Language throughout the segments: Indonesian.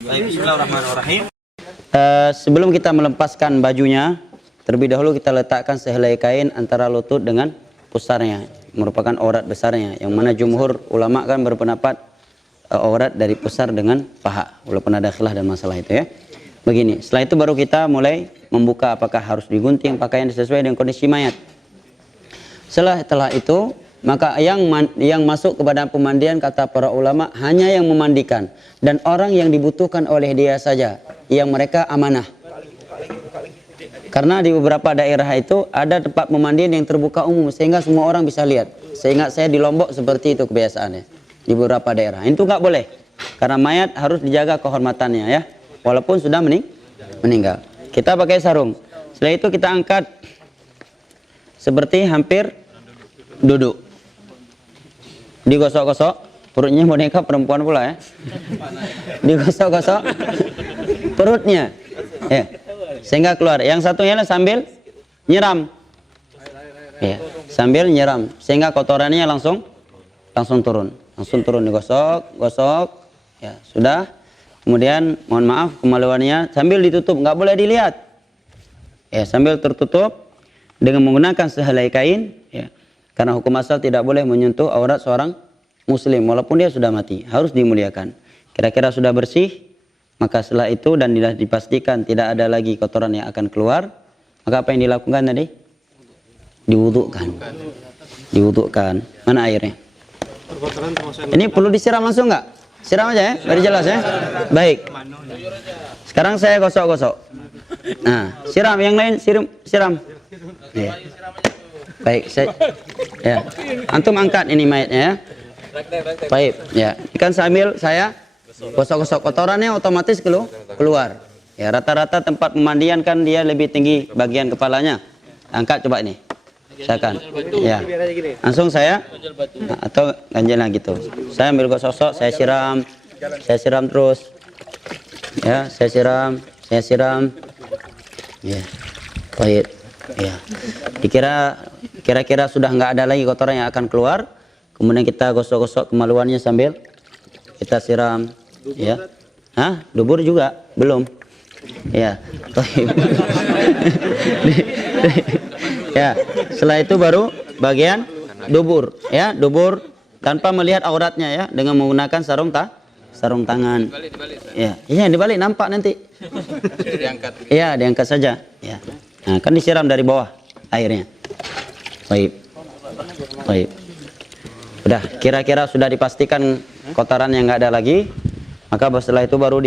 Baik, bismillahirrahmanirrahim. Sebelum kita melepaskan bajunya, terlebih dahulu kita letakkan sehelai kain antara lutut dengan pusarnya, merupakan aurat besarnya. Yang mana jumhur ulama kan berpendapat aurat dari pusar dengan paha, walaupun ada khilaf dan masalah itu ya. Begini, setelah itu baru kita mulai membuka apakah harus digunting pakaian sesuai dengan kondisi mayat. Setelah itu, maka yang masuk kepada pemandian kata para ulama hanya yang memandikan dan orang yang dibutuhkan oleh dia saja, yang mereka amanah. Karena di beberapa daerah itu ada tempat pemandian yang terbuka umum sehingga semua orang bisa lihat. Seingat saya di Lombok seperti itu kebiasaannya di beberapa daerah. Itu nggak boleh karena mayat harus dijaga kehormatannya ya, walaupun sudah meninggal. Kita pakai sarung. Setelah itu kita angkat seperti hampir duduk. Digosok-gosok, perutnya boneka perempuan pula ya. Digosok-gosok perutnya ya, sehingga keluar. Yang satunya sambil nyiram ya, sambil nyiram sehingga kotorannya langsung turun, digosok ya, sudah. Kemudian mohon maaf kemaluannya sambil ditutup, nggak boleh dilihat ya, sambil tertutup dengan menggunakan sehelai kain ya. Karena hukum asal tidak boleh menyentuh aurat seorang muslim walaupun dia sudah mati, harus dimuliakan. Kira-kira sudah bersih, maka setelah itu dan dipastikan tidak ada lagi kotoran yang akan keluar, maka apa yang dilakukan tadi? Diwudukkan. Mana airnya? Ini perlu disiram langsung nggak? Siram aja ya, biar jelas ya. Baik. Sekarang saya gosok-gosok. Nah, siram, yang lain siram. Ya. Baik, ya. Antum angkat ini mayatnya ya. Baik, ya. Ikan sambil saya gosok-gosok, kotorannya otomatis keluar. Ya, rata-rata tempat pemandian kan dia lebih tinggi bagian kepalanya. Angkat coba ini. Silakan. Ya. Langsung saya atau ganjilnya gitu. Saya ambil gosok, saya siram terus. Ya, saya siram. Ya. Baik. Ya. Kira-kira sudah nggak ada lagi kotoran yang akan keluar. Kemudian kita gosok-gosok kemaluannya sambil kita siram ya. Dubur juga belum ya. Ya, setelah itu baru bagian dubur ya, dubur tanpa melihat auratnya ya, dengan menggunakan sarung tangan ya. Iya, dibalik nampak nanti. Iya, diangkat saja ya. Nah, kan disiram dari bawah airnya. Baik. Udah, kira-kira sudah dipastikan kotoran yang nggak ada lagi, maka setelah itu baru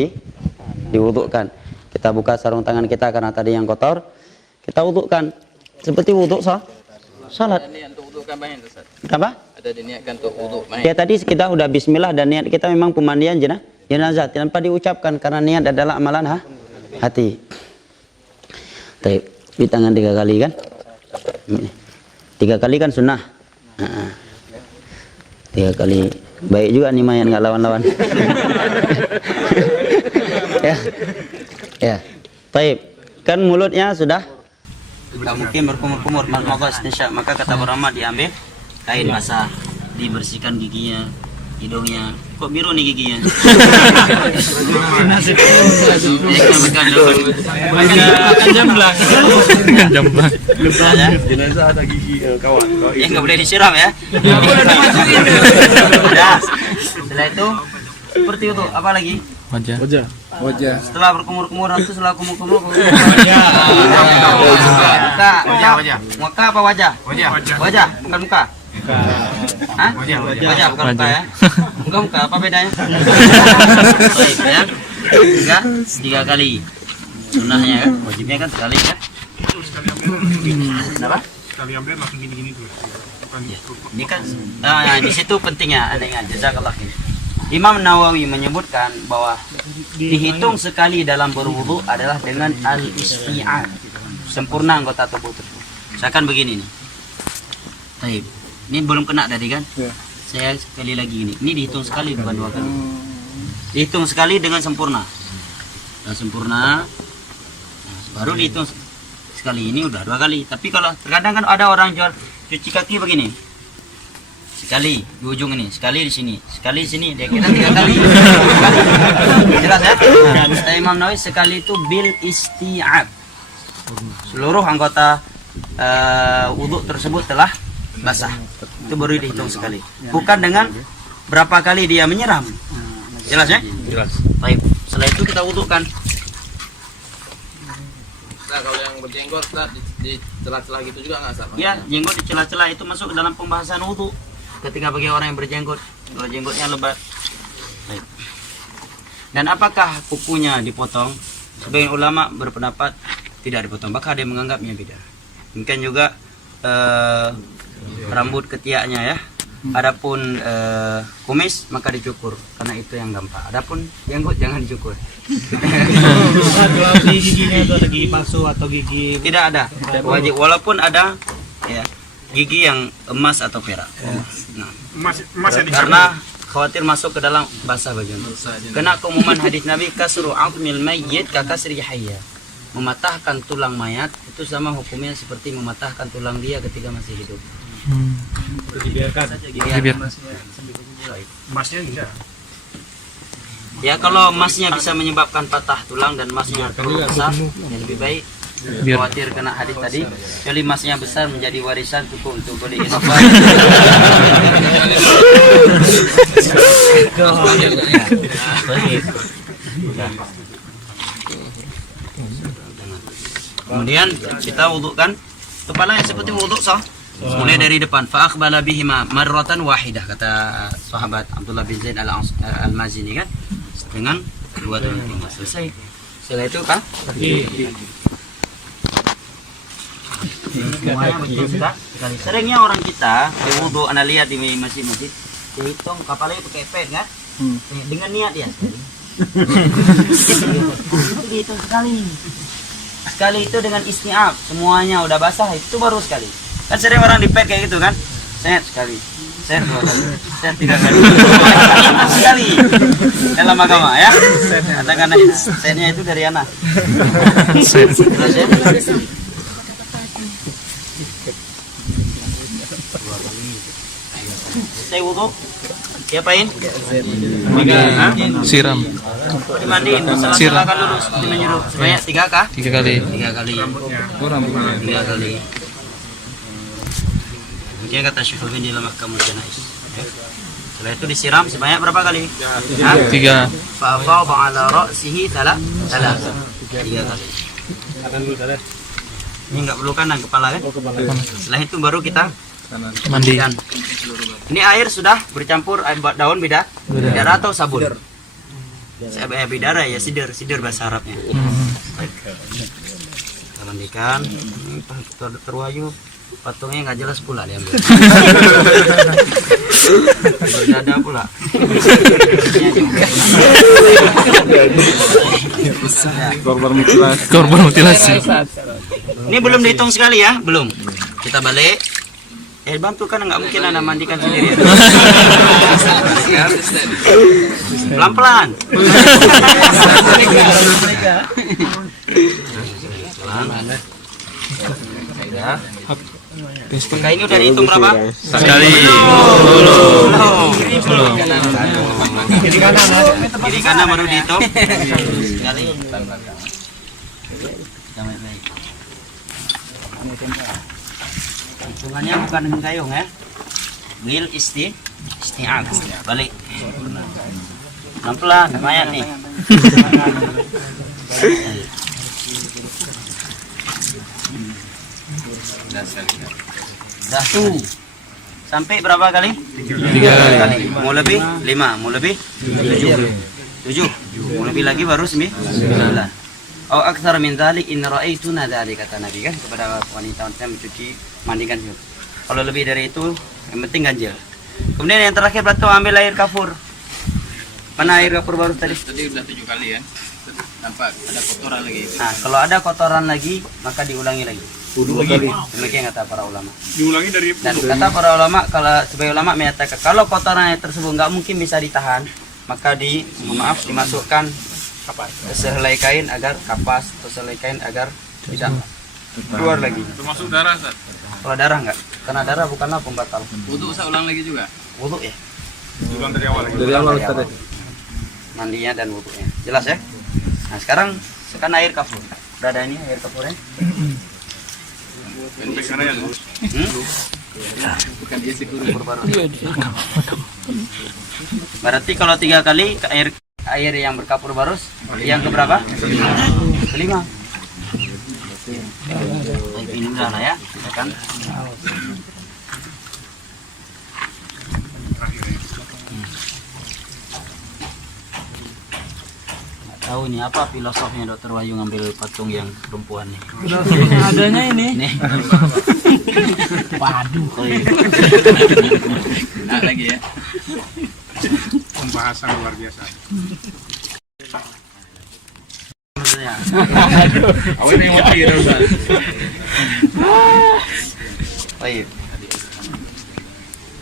diwudukkan. Kita buka sarung tangan kita karena tadi yang kotor, kita wudukkan seperti wuduk salat. Ada niat untuk wudukkan banyak, Ustaz. Apa? Ada diniatkan untuk wuduk banyak. Ya tadi kita udah bismillah dan niat kita memang pemandian jenazah tanpa diucapkan karena niat adalah amalan hati. Baik. Di tangan 3 kali kan? 3 kali kan sunnah. 3 kali. Baik juga nih mayat nggak lawan-lawan. Ya. Baik. Kan mulutnya sudah mungkin berkumur-kumur, maka kata ulama diambil kain basah, dibersihkan giginya, hidungnya. Kok biru nih giginya? Jamblang. Jenazah ada gigi kawan. Ya nggak boleh disiram ya. Setelah itu seperti itu, apa lagi? Wajah. Setelah berkumur-kumur itu setelah kumur-kumur. Muka apa wajah? Wajah, bukan muka. Wajah bukan muka ya. Muka apa bedanya? Baik ya. 3 kali. Sunnahnya kan, wajibnya kan sekali ya. Kenapa? Sekali ambil langsung gini-gini tuh. Ini kan di situ pentingnya ada yang jazakallah khair. Imam Nawawi menyebutkan bahwa dihitung sekali dalam berwudu adalah dengan al-isti'an, sempurna anggota tubuh tersebut. Misalkan begini nih. Baik. Ini belum kena tadi kan? Ya. Saya sekali lagi ini dihitung sekali bukan 2 kali. Dihitung sekali dengan sempurna. Dan sempurna baru dihitung sekali, ini udah 2 kali. Tapi kalau terkadang kan ada orang jual cuci kaki begini. sekali di ujung ini, sekali di sini, sekali di sini, dia kira 3 kali. Jelas ya? Nah, kata Imam Nawawi sekali itu bil isti'ab. Seluruh anggota wudhu tersebut telah basah. Itu baru dihitung sekali. Bukan dengan berapa kali dia menyiram. Jelas ya? Jelas. Baik. Setelah itu kita wudhukan. Nah, kalau yang berjenggot di celah-celah gitu juga nggak sama? Ya, jenggot di celah-celah itu masuk ke dalam pembahasan wudhu. Ketika bagi orang yang berjenggot, kalau jenggotnya lebat. Baik. Dan apakah kukunya dipotong? Sebagian ulama berpendapat tidak dipotong, bahkan ada yang menganggapnya beda. Mungkin juga rambut ketiaknya ya. Adapun kumis maka dicukur karena itu yang gampang. Adapun jenggot jangan dicukur. Kalau di giginya itu ada gigi palsu atau gigi Tidak ada. Wajib walaupun ada ya gigi yang emas atau perak. Nah, emas yang karena khawatir masuk ke dalam basah bagian. Kena keumuman hadis Nabi kasru azmil mayyit ka kasri hayya. Mematahkan tulang mayat itu sama hukumnya seperti mematahkan tulang dia ketika masih hidup. dibiarkan. Emasnya enggak. Ya kalau emasnya bisa menyebabkan patah tulang dan emasnya terlalu besar, ya lebih baik. Khawatir kena hadis tadi, jadi emasnya besar menjadi warisan cukup untuk beli inovasi. Kemudian kita wudhukan kepala yang seperti wudhu sah. Mulai dari depan. Fa aqbala bihima marratan wahidah, kata sahabat Abdullah bin Zaid al-Mazini kan, dengan 2 tahun tinggal. Selesai. Setelah itu kan semuanya betul sudah sekali. Seringnya orang kita wudhu, anda lihat di masjid-masjid, dia hitung kepalanya pakai pen kan, dengan niat ya. Itu dihitung sekali. Sekali itu dengan isti'ab, semuanya udah basah, itu baru sekali. Kan sering orang di pet kayak gitu kan, set sekali, set 2 kali, set 3 kali, sekali dalam agama ya. Katakan setnya itu dari anak. Saya wudhu, diapain? Siram. Dimandiin, silakan lurus, menyuruh sebanyak 3 kah? 3 kali. 3 kali. 3 kali. Dia kata Syekh Al-Albani dalam Ahkamul Janaiz. Setelah itu disiram sebanyak berapa kali? 3. Fa'afadha 'ala ra'sihi 3 kali. Ini enggak perlu kanan kepala kan? Setelah itu baru kita Mandi. Ini air sudah bercampur daun bidara atau sabun? Bidara ya, sidir bahasa Arabnya. Baik. Kita mandikan. Terwayu. Patungnya nggak jelas pula diambil. Berada pula. Korban mutilasi. Ini belum dihitung sekali ya, belum. Kita balik. Bantu kan nggak mungkin anda mandikan sendiri. Pelan-pelan. Maka ini udah dihitung berapa? Sekali. Kiri kanan baru dihitung. Sekali. Hitungannya bukan dengan gayung ya. Bil isti'ab. Balik. Pelan-pelan, lumayan nih. Dah tuh. Sampai berapa kali? 3 kali. Mau lebih? 5. Mau lebih? 7. Mau lebih lagi baru 9. Oh, aktsar min dzalik in ra'aituna dzalik, kata Nabi kan kepada wanita-wanita mencuci mandikan juga. Kalau lebih dari itu yang penting ganjil. Kemudian yang terakhir batu ambil air kafur. Mana air kafur baru tadi? Tadi udah 7 kali ya. Nampak ada kotoran lagi. Nah, kalau ada kotoran lagi maka diulangi lagi. Demikian kata para ulama. Diulangi dari Dan kata para ulama, kalau sebagai ulama menyatakan kalau kotoran tersebut nggak mungkin bisa ditahan, maka dimasukkan sehelai kain agar kapas, atau sehelai kain agar tidak keluar lagi. Termasuk darah, Ustaz. Kalau darah nggak? Karena darah bukanlah pembatal. Wudhu saya ulang lagi juga. Wudhu ya. Dari awal Ustaz. Mandinya dan wudhunya. Jelas ya? Nah, sekarang air kafur. Udah ada ini air kafurnya. Bukan isi Berarti kalau 3 kali air yang berkapur barus, yang keberapa? Kelima. Ini udah lah ya, kan? Tahu ini apa filosofnya Dokter Wahyu ngambil patung yang perempuan nih? Adanya ini. Nih. Waduh. Oh, iya. Nah lagi ya. Pembahasan luar biasa. Maksudnya. Awalnya yang mati ya Ustaz. Baik.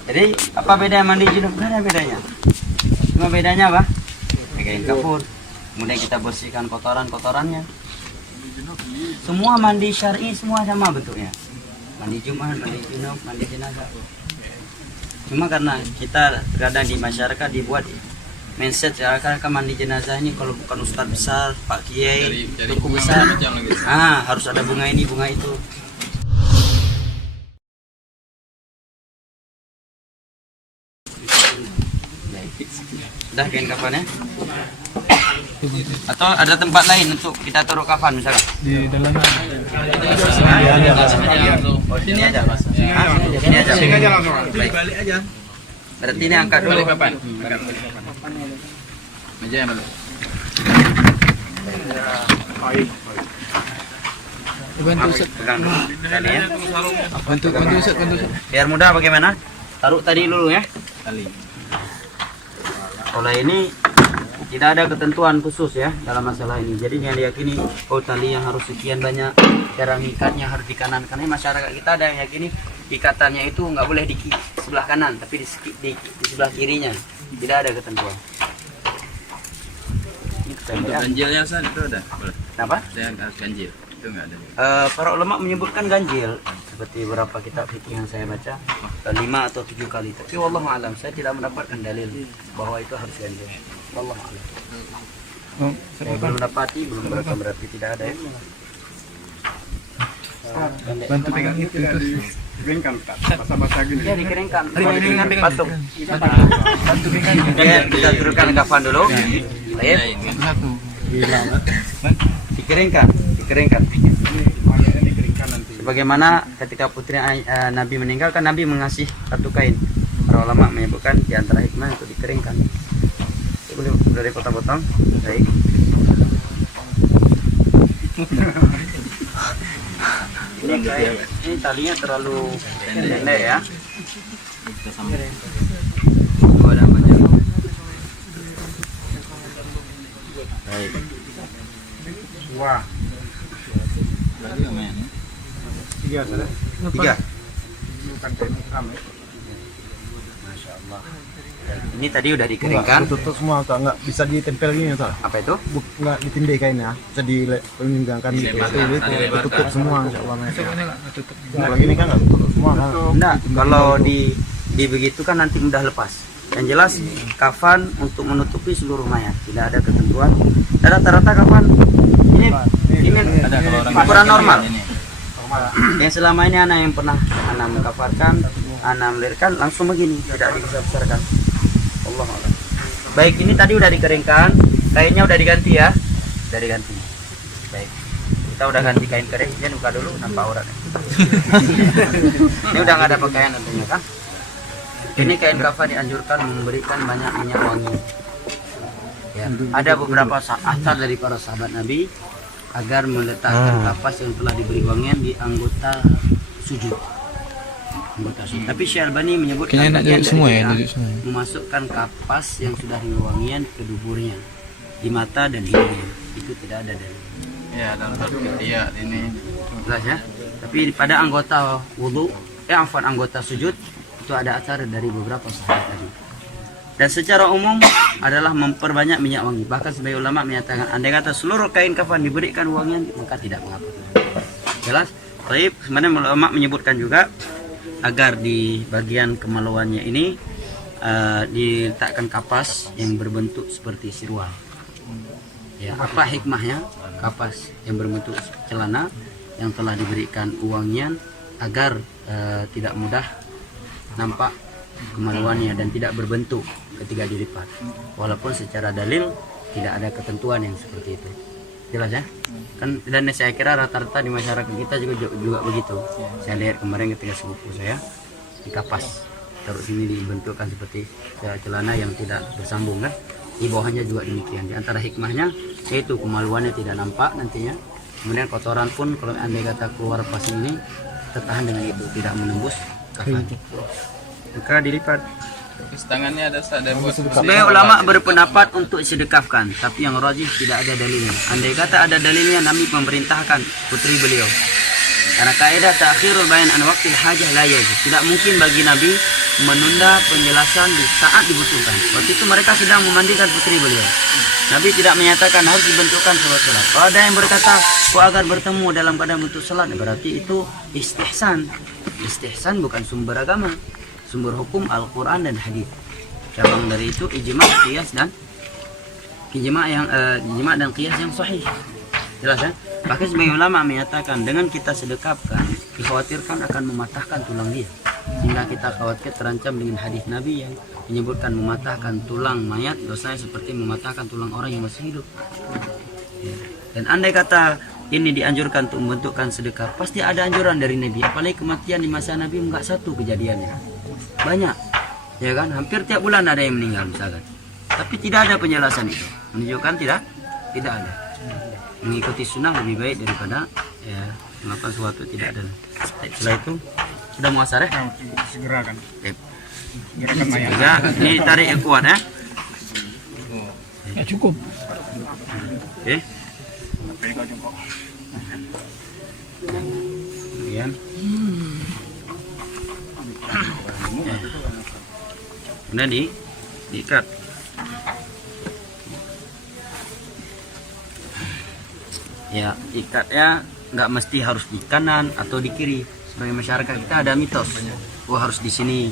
Jadi apa bedanya mandi junub? Gak ada bedanya. Cuma bedanya apa? Pegang kafur. Kemudian kita bersihkan kotoran-kotorannya. Semua mandi syar'i semua sama bentuknya. Mandi Jumat, mandi junub, mandi jenazah. Cuma karena kita terkadang di masyarakat dibuat mindset seakan mandi jenazah ini kalau bukan ustadz besar, Pak Kiai, tuku besar, harus ada bunga ini, bunga itu. Udah kain kafannya? Atau ada tempat lain untuk kita taruh kafan misalkan? Di dalam Sini aja. Sini aja. Sini aja langsung. Balik aja. Berarti ini angkat dulu. Balik kapan? Meja yang mana? bantu Ustaz. Pegang tadi ya. Bantu Ustaz. Biar mudah bagaimana? Taruh tadi dulu ya. Tali. Kalau ini tidak ada ketentuan khusus ya dalam masalah ini. Jadi yang diyakini tali yang harus sekian banyak, cara ngikatnya harus di kanan. Karena masyarakat kita ada yang yakini ikatannya itu nggak boleh di sebelah kanan, tapi di sebelah kirinya. Tidak ada ketentuan. Untuk ganjilnya Ustaz itu ada. Boleh. Kenapa? Ada yang ganjil. Itu enggak ada. Para ulama menyebutkan ganjil seperti beberapa kitab fikih yang saya baca 5 atau 7 kali. Tapi wallahu alam saya tidak mendapatkan dalil bahwa itu harus ganjil. Wallahu alam. Saya belum dapati, belum berarti tidak ada ya. Bantu pegang itu. Keringkan, basah-basah gini. Ya dikeringkan. Patung. Bantu pegang. Ya, kita turunkan kafan dulu. Baik. Satu. Dikeringkan. Ini dikeringkan nanti. Sebagaimana ketika putri Nabi meninggal kan Nabi mengasih satu kain. Para ulama menyebutkan di antara hikmah untuk dikeringkan. Boleh dari potong-potong. Baik. Ini talinya terlalu pendek ya. Kita sambung. Ada banyak. Baik. Wah, Lagi sama ini. 3 sudah. 3. Bukan kain hitam ya. Masya Allah. Ini tadi udah dikeringkan. Tutup semua Kak, nggak bisa ditempel gini Kak. Apa itu? Nggak ditindih kainnya, bisa dilenggangkan gitu. Tutup semua Insya Allah. Kalau gini kan nggak tutup semua kan. Enggak, kalau di begitu kan nanti mudah lepas. Yang jelas kafan untuk menutupi seluruh mayat, tidak ada ketentuan. Dan rata-rata kafan ini ukuran normal. Yang selama ini anak yang pernah anak mengkafarkan, anak melahirkan langsung begini, tidak dibesar-besarkan. Allah Allah. Baik, ini tadi udah dikeringkan, kainnya udah diganti ya, udah diganti. Baik, kita udah ganti kain kering, jangan buka dulu nampak auratnya. Ini udah nggak ada pakaian tentunya kan? Ini kain kafan dianjurkan memberikan banyak minyak wangi. Ya, ada beberapa asar dari para sahabat Nabi agar meletakkan kapas yang telah diberi wangian di anggota sujud. Tapi Syekh Albani menyebutkan Kayaknya nak bagian duduk semua dari ya, bid'ah duduk semua. memasukkan kapas yang sudah diberi wangian ke duburnya, di mata dan hidungnya. Itu tidak ada dalil. Ya, dalam satu iya ini. Jelas ya. Tapi pada anggota wudu, anggota sujud itu ada asar dari beberapa sahabat tadi. Dan secara umum adalah memperbanyak minyak wangi. Bahkan sebagai ulama menyatakan andai kata seluruh kain kafan diberikan wangian maka tidak mengapa. Jelas? Baik, sebenarnya ulama menyebutkan juga agar di bagian kemaluannya ini diletakkan kapas yang berbentuk seperti sirwal. Ya, apa hikmahnya kapas yang berbentuk celana yang telah diberikan uangnya agar tidak mudah nampak kemaluannya dan tidak berbentuk ketika dilipat. Walaupun secara dalil tidak ada ketentuan yang seperti itu. Jelas ya? Kan dan saya kira rata-rata di masyarakat kita juga begitu. Saya lihat kemarin ketika sepupu saya dikapas, terus ini dibentukkan seperti celana yang tidak bersambung kan? Di bawahnya juga demikian. Di antara hikmahnya yaitu kemaluannya tidak nampak nantinya. Kemudian kotoran pun kalau andai kata keluar pas ini tertahan dengan itu, tidak menembus kafan. Maka dilipat. Terus tangannya ada buat Sebagai ulama berpendapat untuk sedekahkan, tapi yang rajih tidak ada dalilnya. Andai kata ada dalilnya, Nabi memerintahkan putri beliau. Karena kaidah ta'khirul bayan an waqtil hajah la yajuz. Tidak mungkin bagi Nabi menunda penjelasan di saat dibutuhkan. Waktu itu mereka sedang memandikan putri beliau. Nabi tidak menyatakan harus dibentukkan salat. Kalau ada yang berkata, agar bertemu dalam keadaan bentuk salat, berarti itu istihsan. Istihsan bukan sumber agama. Sumber hukum Al-Quran dan hadis. Cabang dari itu ijma, qiyas dan ijma dan qiyas yang sahih. Jelas ya? Bahkan sebagian ulama menyatakan dengan kita sedekapkan, dikhawatirkan akan mematahkan tulang dia. Sehingga kita khawatir terancam dengan hadis Nabi yang menyebutkan mematahkan tulang mayat dosanya seperti mematahkan tulang orang yang masih hidup. Dan andai kata ini dianjurkan untuk membentukkan sedekah, pasti ada anjuran dari Nabi. Apalagi kematian di masa Nabi enggak satu kejadiannya. Banyak, ya kan? Hampir tiap bulan ada yang meninggal misalkan. Tapi tidak ada penjelasan itu. Menunjukkan tidak ada. Mengikuti sunnah lebih baik daripada ya melakukan sesuatu tidak ada. Setelah itu sudah muasar ya? Segerakan. Yep. Gerakan mayat. Juga ini tarik yang kuat ya. Ya cukup. Oke. Kemudian kemudian diikat. Ya, ikatnya nggak mesti harus di kanan atau di kiri. Sebagai masyarakat kita ada mitos, harus di sini,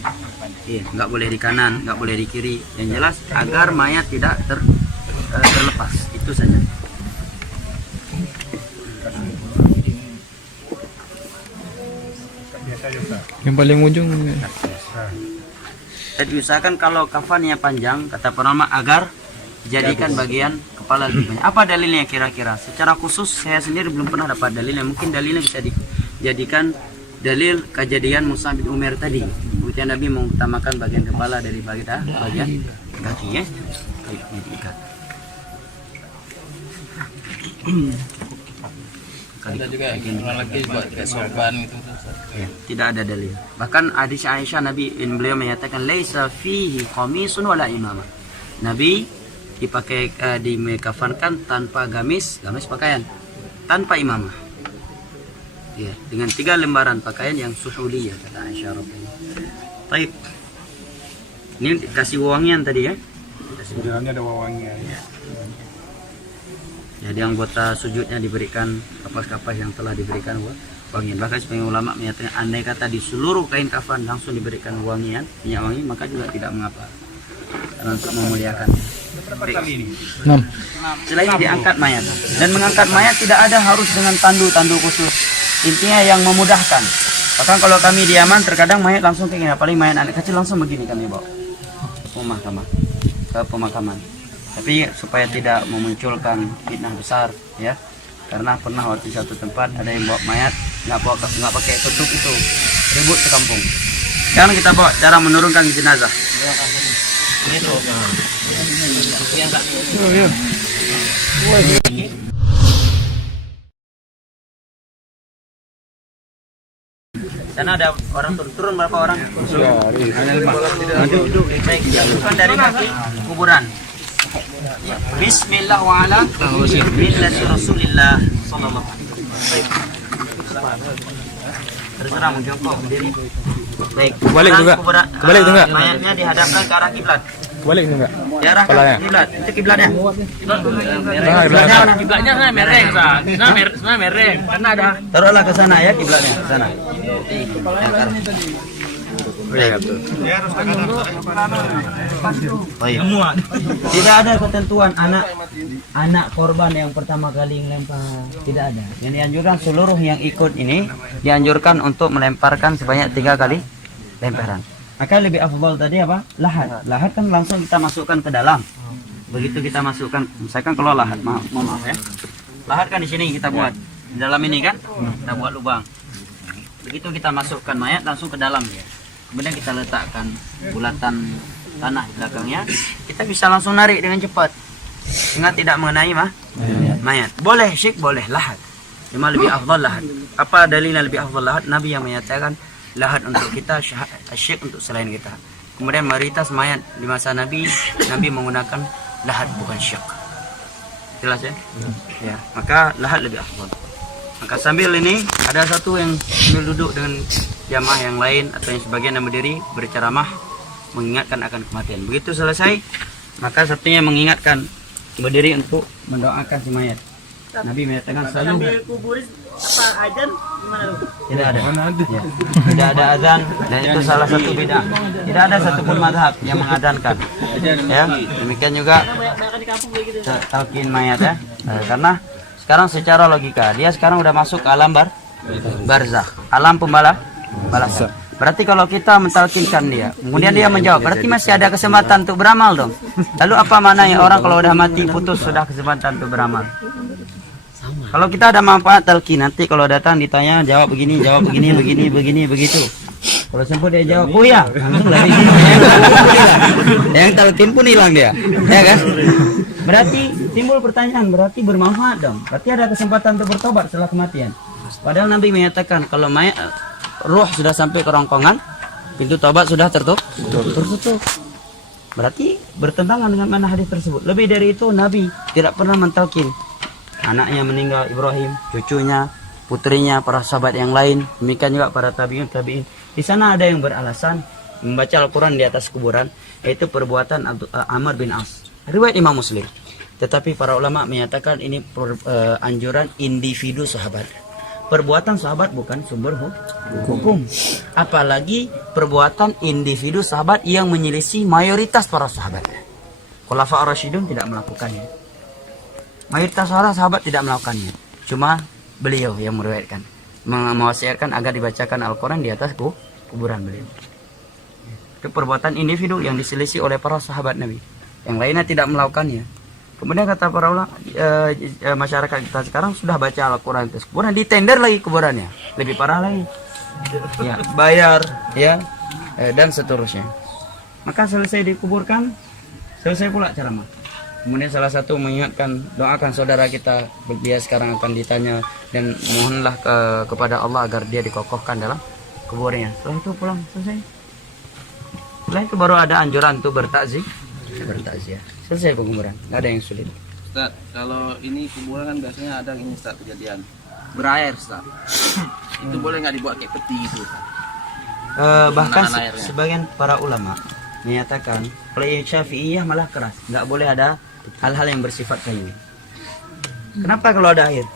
nggak boleh di kanan, nggak boleh di kiri. Yang jelas agar mayat tidak terlepas, itu saja. Yang paling ujung. Jadi usahakan kalau kafannya panjang, kata penama agar jadikan bagian kepala lebih banyak. Apa dalilnya kira-kira? Secara khusus saya sendiri belum pernah dapat dalilnya. Mungkin dalilnya bisa dijadikan dalil kejadian Musa bin Umair tadi. Kemudian Nabi mengutamakan bagian kepala dari bagian kaki ya. Diikat. ada juga orang lagi buat kayak sorban gitu. Ya, tidak ada dalil. Bahkan hadis Aisyah Nabi beliau menyatakan laisa fihi qamisun wala imamah. Nabi dipakai dikafankan tanpa gamis pakaian, tanpa imamah. Ya, dengan 3 lembaran pakaian yang suhuliyah kata Aisyah radhiyallahu anha. Baik. Ini dikasih wangian tadi ya. Di dalamnya ada wawangian. Jadi anggota sujudnya diberikan kapas-kapas yang telah diberikan wangian. Bahkan sebagian ulama menyatakan andai kata di seluruh kain kafan langsung diberikan wangian, minyak wangi, maka juga tidak mengapa. Karena untuk memuliakan. 6. Setelah ini diangkat mayat. Dan mengangkat mayat tidak ada harus dengan tandu khusus. Intinya yang memudahkan. Bahkan kalau kami di Yaman terkadang mayat langsung kayak gini, apalagi mayat anak kecil langsung begini kami bawa ke pemakaman. Tapi supaya tidak memunculkan fitnah besar ya, karena pernah waktu satu tempat ada yang bawa mayat nggak pakai tutup itu, ribut sekampung. Sekarang kita bawa cara menurunkan jenazah. Sana ada orang turun berapa orang? Duduk baik, bukan dari kaki kuburan. Bismillah wa ala millati Rasulillah sallallahu alaihi wasallam. Terserah mau jongkok berdiri. Baik. Balik juga. Balik juga. Mayatnya dihadapkan ke arah kiblat. Balik juga. Diarahkan ke kiblat. Itu kiblatnya. Kiblatnya sana mereng, sana mereng. Karena ada. Taruhlah ke sana ya kiblatnya, ke sana. Baik. Tidak ada ketentuan anak korban yang pertama kali melempar, tidak ada. Yang dianjurkan seluruh yang ikut ini dianjurkan untuk melemparkan sebanyak 3 kali lemparan. Maka lebih afdal tadi apa? Lahat. Lahat kan langsung kita masukkan ke dalam. Begitu kita masukkan, misalkan kalau lahat, maaf ya. Lahat kan di sini kita buat. Di dalam ini kan kita buat lubang. Begitu kita masukkan mayat langsung ke dalam ya. Kemudian kita letakkan bulatan tanah di belakangnya. Kita bisa langsung narik dengan cepat. Ingat tidak mengenai mayat. Boleh syik, boleh lahat. Cuma lebih afdal lahat. Apa dalilnya lebih afdal lahat? Nabi yang menyatakan lahat untuk kita, syik untuk selain kita. Kemudian mayoritas mayat di masa Nabi menggunakan lahat bukan syik. Jelas ya? Ya, maka lahat lebih afdal. Maka sambil ini ada satu yang sambil duduk dengan jamaah yang lain atau yang sebagian yang berdiri berceramah mengingatkan akan kematian. Begitu selesai, maka satunya mengingatkan berdiri untuk mendoakan si mayat. Nabi menyatakan selalu tidak ada. Ya. Tidak ada azan dan itu salah satu bid'ah. Tidak ada satupun mazhab yang mengadankan. Ya, demikian juga talqin mayat ya. Karena sekarang secara logika dia sekarang udah masuk ke alam barzakh, alam balasan. Berarti kalau kita mentalkinkan dia, kemudian dia menjawab, berarti masih ada kesempatan untuk beramal dong. Lalu apa maknanya orang kalau udah mati putus sudah kesempatan untuk beramal? Kalau kita ada manfaat talqin, nanti kalau datang ditanya jawab begini, begitu. Kalau sempat dia jawab, oh ya, langsung lari. Yang talqin pun hilang dia, ya kan? Berarti timbul pertanyaan, berarti bermanfaat dong. Berarti ada kesempatan untuk bertobat setelah kematian. Padahal Nabi menyatakan kalau mayat ruh sudah sampai ke rongkongan, pintu tobat sudah tertutup. Berarti bertentangan dengan mana hadis tersebut. Lebih dari itu Nabi tidak pernah mentalkin. Anaknya meninggal Ibrahim, cucunya, putrinya, para sahabat yang lain, demikian juga para tabi'in. Di sana ada yang beralasan membaca Al-Quran di atas kuburan, yaitu perbuatan Amr bin As. Riwayat Imam Muslim. Tetapi para ulama menyatakan ini anjuran individu sahabat. Perbuatan sahabat bukan sumber hukum. Apalagi perbuatan individu sahabat yang menyelisih mayoritas para sahabat. Khulafa ar-Rasyidun tidak melakukannya. Mayoritas para sahabat tidak melakukannya. Cuma beliau yang meriwayatkan, mewasiatkan agar dibacakan Al-Quran di atas kuburan beliau. Itu perbuatan individu yang diselisih oleh para sahabat Nabi. Yang lainnya tidak melakukannya. Kemudian kata para ulama, masyarakat kita sekarang sudah baca Al-Quran di atas kuburan, ditender lagi kuburannya, lebih parah lagi. Ya, bayar, ya, dan seterusnya. Maka selesai dikuburkan, selesai pula ceramah. Kemudian salah satu mengingatkan, doakan saudara kita, dia sekarang akan ditanya, dan mohonlah kepada Allah agar dia dikokohkan dalam kuburnya. Setelah itu pulang, selesai. Setelah itu baru ada anjuran untuk bertakziah. Selesai penguburan, nggak ada yang sulit. Ustaz, kalau ini kuburan kan biasanya ada ini Ustaz kejadian berair Ustaz. Itu boleh nggak dibuat kayak peti gitu? Bahkan sebagian para ulama menyatakan kalau yang Syafi'iyah malah keras, nggak boleh ada hal-hal yang bersifat kayu. Kenapa kalau ada air?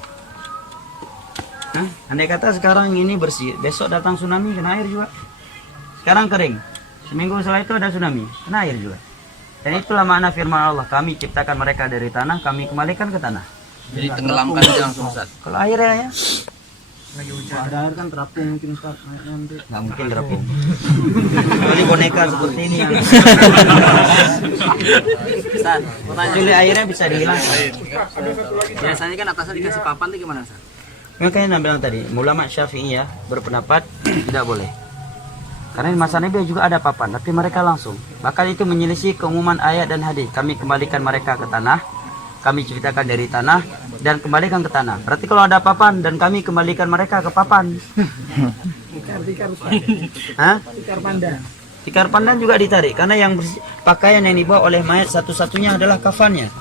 Andai kata sekarang ini bersih, besok datang tsunami kena air juga. Sekarang kering, seminggu setelah itu ada tsunami, kena air juga. Dan itulah makna firman Allah, kami ciptakan mereka dari tanah, kami kembalikan ke tanah. Jadi tenggelamkan aja langsung Ustaz. Kalau airnya ya, Ada air kan terapung mungkin Ustaz, nanti. nggak mungkin terapung. Kecuali boneka seperti ini yang Ustaz, kecuali airnya bisa dihilangkan. biasanya kan atasnya dikasih papan tuh gimana Ustaz? Makanya bilang tadi, ulama Syafi'iyah berpendapat tidak boleh. Karena di masa Nabi juga ada papan, tapi mereka langsung. Maka itu menyelisih keumuman ayat dan hadis. Kami kembalikan mereka ke tanah, kami ciptakan dari tanah dan kembalikan ke tanah. Berarti kalau ada papan dan kami kembalikan mereka ke papan. Tikar pandan juga ditarik, karena yang pakaian yang dibawa oleh mayat satu-satunya adalah kafannya.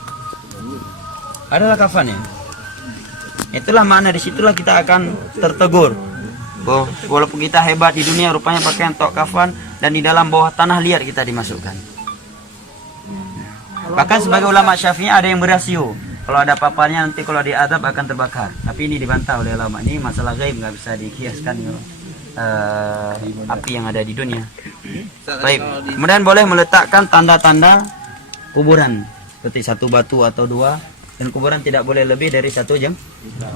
Itulah makna, disitulah kita akan tertegur. Walaupun kita hebat di dunia, rupanya pakaian tok kafan dan di dalam bawah tanah liat kita dimasukkan. Bahkan sebagai ulama Syafi'i ada yang berasio, kalau ada papannya nanti kalau diadab akan terbakar. Tapi ini dibantah oleh ulama, ini masalah gaib, nggak bisa dikiaskan. api yang ada di dunia. Ustaz, tadi Baik, kalau di kemudian boleh meletakkan tanda-tanda kuburan seperti 1 batu atau 2, dan kuburan tidak boleh lebih dari 1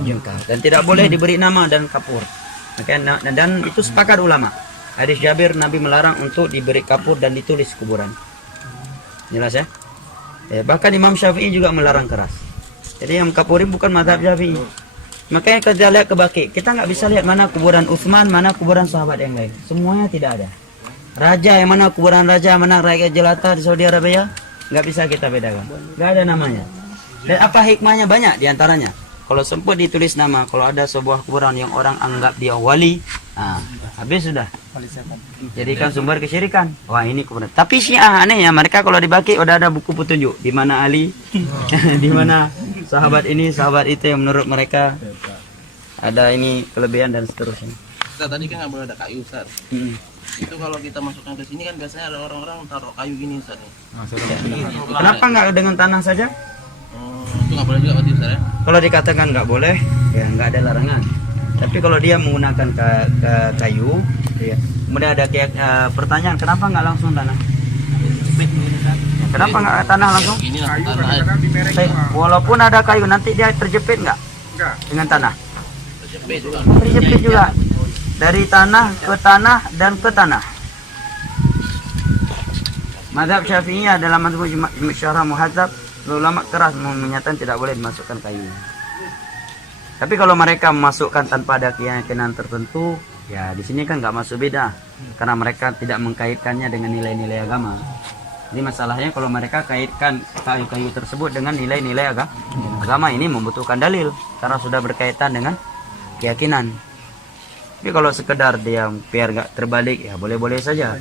jengkal, dan tidak boleh diberi nama dan kapur. Dan itu sepakat ulama. Hadis Jabir, Nabi melarang untuk diberi kapur dan ditulis kuburan. Jelas ya? Bahkan Imam Syafi'i juga melarang keras. Jadi yang kapuri bukan mazhab Syafi'i. Makanya kita lihat ke Baqi, kita nggak bisa lihat mana kuburan Utsman, mana kuburan sahabat yang lain. Semuanya tidak ada. Raja yang mana kuburan raja, mana rakyat jelata di Saudi Arabia, nggak bisa kita bedakan. Nggak ada namanya. Dan apa hikmahnya? Banyak diantaranya. Kalau sempat ditulis nama, kalau ada sebuah kuburan yang orang anggap dia wali, habis sudah. Jadikan sumber kesyirikan. Wah, ini kuburan. Tapi Syiah aneh ya, mereka kalau di Baqi udah ada buku petunjuk di mana Ali, di mana sahabat ini, sahabat itu yang menurut mereka ada ini kelebihan dan seterusnya. Ustaz, tadi kan nggak boleh ada kayu, Ustaz. Itu kalau kita masukkan ke sini kan biasanya ada orang-orang taruh kayu gini, Ustaz nih. Kenapa nggak dengan tanah saja? Itu nggak boleh juga berarti, Ustaz ya? Kalau dikatakan nggak boleh, ya nggak ada larangan. Tapi kalau dia menggunakan kayu, ya. Kemudian ada pertanyaan, kenapa nggak langsung tanah? Kenapa nggak tanah langsung? Ini lah tanah air. Baik, walaupun ada kayu, nanti dia terjepit nggak dengan tanah? Terjepit juga. Terjepit juga. Dari tanah ke tanah dan ke tanah. Mazhab Syafi'iyah dalam mazhab Syarah Muhadzab, ulama keras menyatakan tidak boleh dimasukkan kayu. Tapi kalau mereka memasukkan tanpa ada keyakinan tertentu, ya di sini kan nggak masuk beda, karena mereka tidak mengkaitkannya dengan nilai-nilai agama. Jadi masalahnya kalau mereka kaitkan kayu-kayu tersebut dengan nilai-nilai agama, ini membutuhkan dalil karena sudah berkaitan dengan keyakinan. Tapi kalau sekedar dia biar nggak terbalik, ya boleh-boleh saja.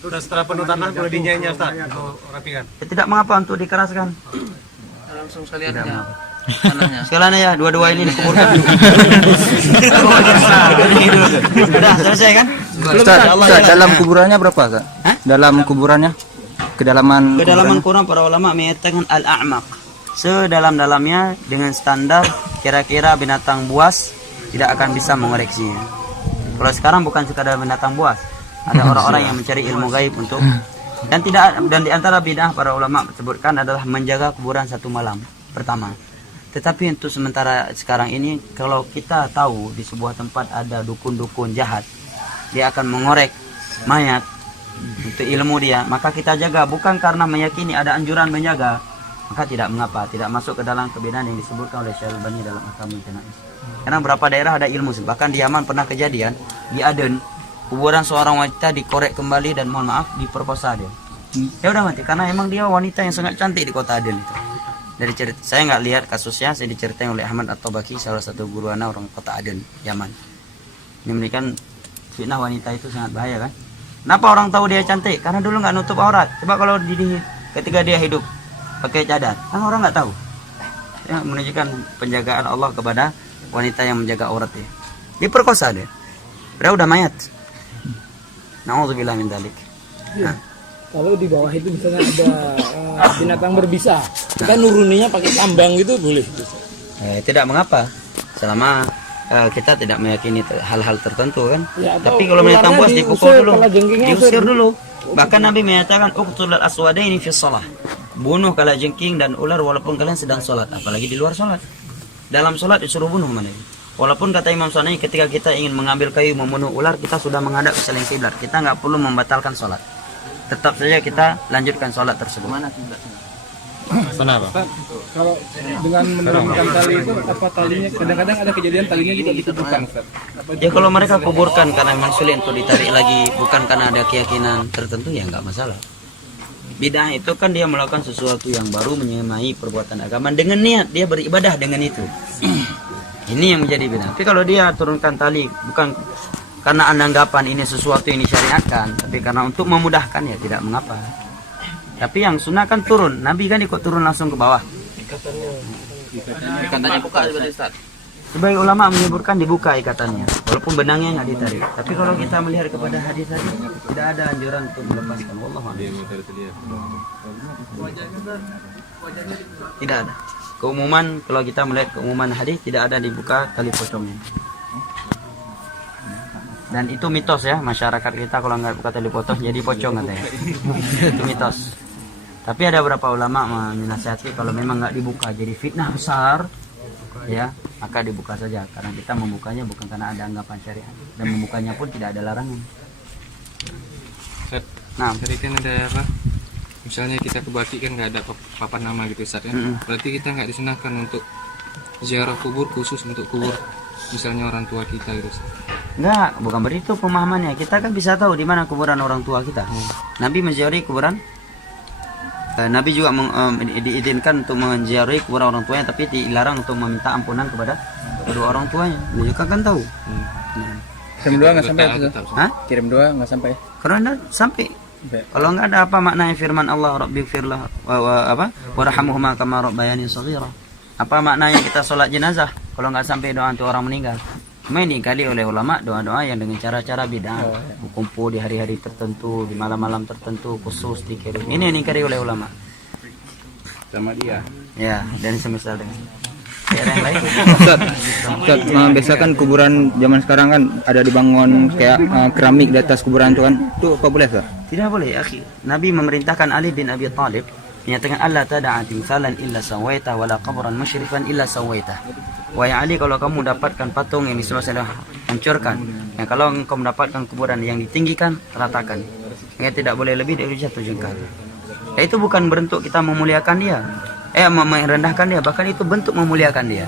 Sudah setelah penuh tanah boleh dinyanyi Ustaz untuk rapikan. Ya, tidak mengapa untuk dikeraskan. Langsung sekalian aja tanahnya. Sekalian ya, dua-dua ini dikuburkan dulu. Sudah selesai kan? Ustaz, dalam kuburannya berapa, Ustaz? Dalam kuburannya? Kedalaman Quran para ulama mengatakan al-a'maq. Sedalam-dalamnya dengan standar kira-kira binatang buas tidak akan bisa mengoreksinya. Kalau sekarang bukan sekadar binatang buas. Ada orang-orang yang mencari ilmu gaib untuk dan di antara bidah para ulama sebutkan adalah menjaga kuburan 1 malam pertama. Tetapi untuk sementara sekarang ini, kalau kita tahu di sebuah tempat ada dukun-dukun jahat, dia akan mengorek mayat untuk ilmu dia, maka kita jaga bukan karena meyakini ada anjuran menjaga, maka tidak mengapa, tidak masuk ke dalam kebidahan yang disebutkan oleh Syekh Al-Albani dalam Ahkamul Janaiz. Karena beberapa daerah ada ilmu, bahkan di Yaman pernah kejadian di Aden, kuburan seorang wanita dikorek kembali dan mohon maaf diperkosa dia. Ya udah mati karena emang dia wanita yang sangat cantik di kota Aden itu. Dari cerita saya nggak lihat kasusnya, saya diceritain oleh Ahmad At-Tabaki, salah satu guru ana orang kota Aden, Yaman. Ini memberikan fitnah wanita itu sangat bahaya kan? Kenapa orang tahu dia cantik? Karena dulu nggak nutup aurat. Coba kalau ketika dia hidup pakai cadar, kan orang nggak tahu. Ya, menunjukkan penjagaan Allah kepada wanita yang menjaga aurat dia. Diperkosa dia. Dia udah mayat. Na'udzubillah min dzalik. Nah. Kalau di bawah itu misalnya ada binatang berbisa, kita nuruninya pakai tambang gitu boleh? Tidak mengapa, selama kita tidak meyakini hal-hal tertentu kan. Ya, tapi kalau binatang buas dipukul dulu, diusir dulu. Bahkan Nabi menyatakan uqtul al-aswadaini fi shalah. Bunuh kalajengking dan ular walaupun kalian sedang sholat, apalagi di luar sholat. Dalam sholat disuruh bunuh mana? Walaupun kata Imam Syafi'i ketika kita ingin mengambil kayu membunuh ular, kita sudah menghadap ke selain kiblat, kita nggak perlu membatalkan sholat. Tetap saja kita lanjutkan sholat tersebut. Mana kiblatnya? Kenapa? Kalau dengan menurunkan tali itu apa talinya? Kadang-kadang ada kejadian talinya juga dikuburkan, Ustaz. Ya kalau mereka kuburkan karena memang sulit untuk ditarik lagi, bukan karena ada keyakinan tertentu, ya nggak masalah. Bidah itu kan dia melakukan sesuatu yang baru, menyamai perbuatan agama dengan niat dia beribadah dengan itu. Ini yang menjadi bidah. Tapi kalau dia turunkan tali bukan karena anggapan ini sesuatu yang disyariatkan, tapi karena untuk memudahkan, ya tidak mengapa. Tapi yang sunnah kan turun, Nabi kan ikut turun langsung ke bawah. Katanya buka seperti Ustaz. Sebagai ulama menyebutkan dibuka ikatannya, walaupun benangnya nggak ditarik. Tapi kalau kita melihat kepada hadis tadi, tidak ada anjuran untuk melepaskan. Wallahu a'lam. Tidak ada. Keumuman, kalau kita melihat keumuman hadis, tidak ada dibuka tali pocongnya. Dan itu mitos ya, masyarakat kita kalau nggak buka tali potong jadi pocong katanya. Itu mitos. Tapi ada beberapa ulama menasihati kalau memang nggak dibuka jadi fitnah besar, ya maka dibuka saja. Karena kita membukanya bukan karena ada anggapan syariat, dan membukanya pun tidak ada larangan. Ustaz, Nah, tadi kan ada apa? Misalnya kita ke Baki kan nggak ada papan nama gitu Ustaz ya. Berarti kita nggak disunahkan untuk ziarah kubur khusus untuk kubur misalnya orang tua kita gitu Ustaz. enggak, bukan begitu pemahamannya. Kita kan bisa tahu di mana kuburan orang tua kita. Nabi menziarahi kuburan. Nabi juga diizinkan untuk menziarahi kuburan orang tuanya, tapi dilarang untuk meminta ampunan kepada kedua orang tuanya. Dia juga kan tahu. Kirim doa nggak sampai itu. Hah? Kirim doa nggak sampai. Karena enggak sampai. Kalau enggak ada apa maknanya firman Allah Rabbighfirlah warhamhuma kama rabbayani shaghira. Apa maknanya kita sholat jenazah kalau nggak sampai doa untuk orang meninggal? Cuma ini kali oleh ulama doa-doa yang dengan cara-cara bid'ah, berkumpul di hari-hari tertentu, di malam-malam tertentu khusus dikirim. Ini yang dikari oleh ulama. Sama dia. Ya, dan semisal dengan. Ya, ada yang lain? Ustaz, biasa kan kuburan zaman sekarang kan ada dibangun kayak keramik di atas kuburan itu kan. Itu apa boleh Ustaz? Tidak boleh, akhi. Nabi memerintahkan Ali bin Abi Thalib menyatakan Allah tada'a timsalan illa sawaita wala qabran musyrifan illa sawaita. Wahai Ali, kalau kamu dapatkan patung yang disuruh hancurkan. Ya, kalau engkau mendapatkan kuburan yang ditinggikan, ratakan. Ya, tidak boleh lebih dari 1 jengkal. Ya, itu bukan bentuk kita memuliakan dia. Merendahkan dia, bahkan itu bentuk memuliakan dia.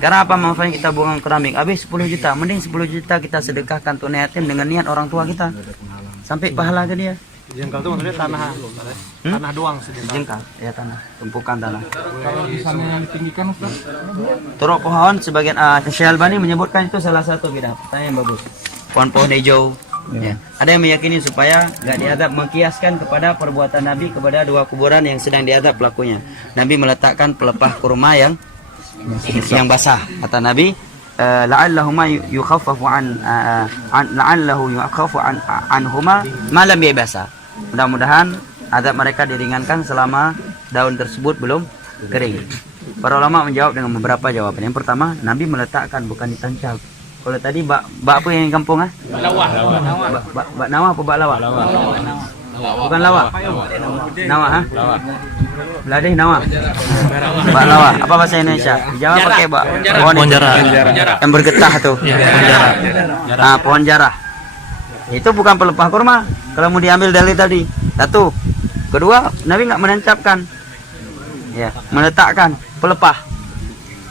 Karena apa manfaatnya kita buang keramik? Habis 10 juta, mending 10 juta kita sedekahkan tunai yatim dengan niat orang tua kita. Sampai pahala ke dia. Jengkal itu maksudnya tanah, tanah doang sejengkal. Jengkal, ya tanah, tumpukan tanah. Kalau di sana yang ditinggikan Ustaz? Turuk pohon sebagian Syekh Albani menyebutkan itu salah satu bid'ah. Pertanyaan yang bagus. Pohon-pohon hijau. Ya. Ada yang meyakini supaya nggak diadab, mengkiaskan kepada perbuatan Nabi kepada 2 kuburan yang sedang diadab pelakunya. Nabi meletakkan pelepah kurma yang basah. Kata Nabi, la'allahuma yukhaffafu anhuma ma lam yabasa. Mudah-mudahan azab mereka diringankan selama daun tersebut belum kering. Para ulama menjawab dengan beberapa jawaban. Yang pertama, Nabi meletakkan bukan ditancap. Kalau tadi bak apa yang kampung Lawah. Bak nawa apa bak lawa? Bukan lawa. Nawa Beladih nawa. Bak lawa. Apa bahasa Indonesia? Dijawab pakai bak pohon jarah. Yang bergetah tuh. Nah, pohon jarah. Itu bukan pelepah kurma. Kalau mau diambil dari tadi. Satu. Kedua, Nabi nggak menancapkan. Ya, meletakkan pelepah.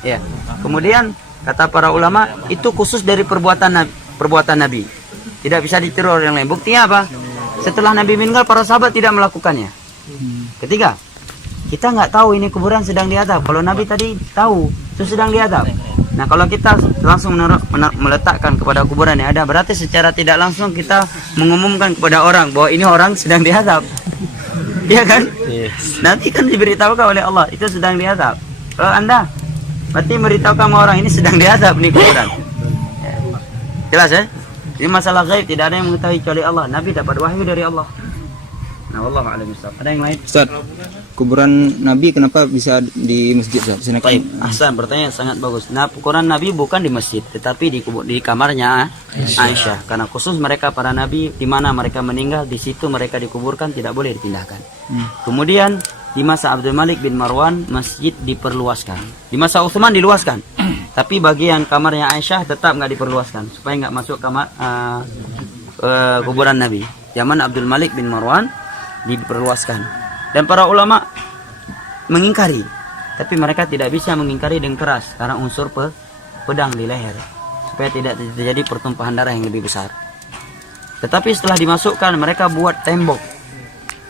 Ya. Kemudian kata para ulama itu khusus dari perbuatan Nabi. Tidak bisa ditiru yang lain. Buktinya apa? Setelah Nabi meninggal para sahabat tidak melakukannya. Ketiga, kita nggak tahu ini kuburan sedang diadab. Kalau Nabi tadi tahu itu sedang diadab. Nah, kalau kita langsung meletakkan kepada kuburan yang ada, berarti secara tidak langsung kita mengumumkan kepada orang bahwa ini orang sedang diadab. Iya kan? Nanti kan diberitahukan oleh Allah itu sedang diadab. Kalau Anda berarti memberitahukan orang ini sedang diadab nih kuburan. Jelas ya? Ini masalah gaib, tidak ada yang mengetahui kecuali Allah. Nabi dapat wahyu dari Allah. Nah, wallahu a'lam bishawab. Ada yang lain? Ustaz, kuburan Nabi kenapa bisa di masjid Ustaz? Baik, Ahsan, pertanyaan sangat bagus. Nah, kuburan Nabi bukan di masjid, tetapi di kamarnya Aisyah. Karena khusus mereka para nabi di mana mereka meninggal, di situ mereka dikuburkan, tidak boleh dipindahkan. Kemudian di masa Abdul Malik bin Marwan masjid diperluaskan. Di masa Utsman diluaskan. Tapi bagian kamarnya Aisyah tetap nggak diperluaskan supaya nggak masuk kamar kuburan Nabi. Zaman Abdul Malik bin Marwan diperluaskan. Dan para ulama mengingkari. Tapi mereka tidak bisa mengingkari dengan keras karena unsur pedang di leher supaya tidak terjadi pertumpahan darah yang lebih besar. Tetapi setelah dimasukkan mereka buat tembok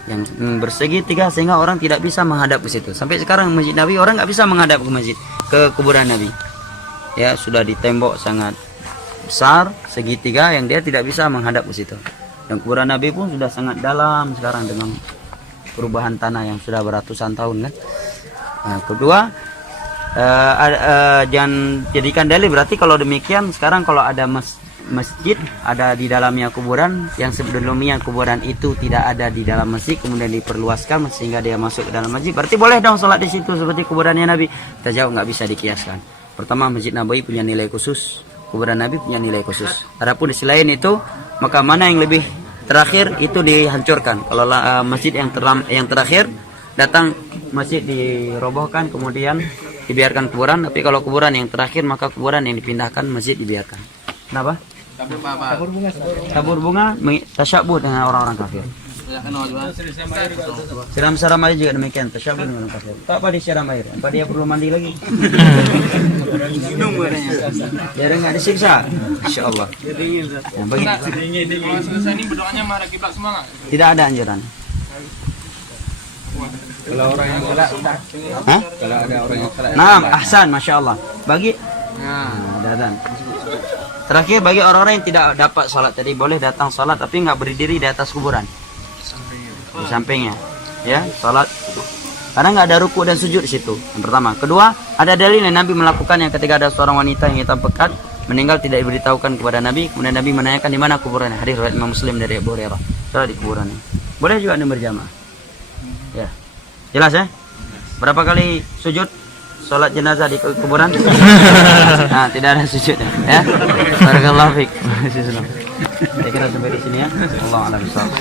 yang bersegi 3 sehingga orang tidak bisa menghadap ke situ. Sampai sekarang masjid Nabi orang nggak bisa menghadap ke kuburan Nabi. Ya, sudah ditembok sangat besar segitiga yang dia tidak bisa menghadap ke situ. Dan kuburan Nabi pun sudah sangat dalam sekarang dengan perubahan tanah yang sudah beratusan tahun kan. Nah, kedua, jangan jadikan dalil. Berarti kalau demikian sekarang kalau ada masjid ada di dalamnya kuburan yang sebelumnya kuburan itu tidak ada di dalam masjid kemudian diperluaskan sehingga dia masuk ke dalam masjid, berarti boleh dong sholat di situ seperti kuburannya Nabi. Kita jawab nggak bisa dikiaskan. Pertama, Masjid Nabawi punya nilai khusus kuburan Nabi punya nilai khusus. Adapun di selain itu, maka mana yang lebih terakhir itu dihancurkan. Kalau masjid yang terakhir datang masjid dirobohkan kemudian dibiarkan kuburan. Tapi kalau kuburan yang terakhir maka kuburan yang dipindahkan, masjid dibiarkan. Kenapa? Tabur bunga tasyabuh dengan orang-orang kafir. Siram air juga demikian, tasyabuh dengan orang kafir. Tak apa disiram air, apa dia perlu mandi lagi? Biar enggak disiksa. Insyaallah. Ya, begitu. Kalau selesai ini berdoanya menghadap kiblat semua nggak? Tidak ada anjuran. Kalau orang yang salah udah. Hah? Kalau ada orang yang salah. Nah, ahsan, masya Allah. Bagi ada adzan. Terakhir bagi orang-orang yang tidak dapat salat tadi boleh datang salat tapi nggak berdiri di atas kuburan. Di sampingnya, ya salat. Karena nggak ada ruku dan sujud di situ. Yang pertama. Kedua, ada dalil yang Nabi melakukan yang ketika ada seorang wanita yang hitam pekat meninggal tidak diberitahukan kepada Nabi. Kemudian Nabi menanyakan di mana kuburannya. Hadis riwayat Imam Muslim dari Abu Hurairah. Salat di kuburannya. Boleh juga Anda berjamaah. Ya. Jelas ya? Berapa kali sujud salat jenazah di kuburan? Nah, tidak ada sujud ya. Barakallahu fiik. Saya kira sampai di sini ya. Allahu a'lam bishawab.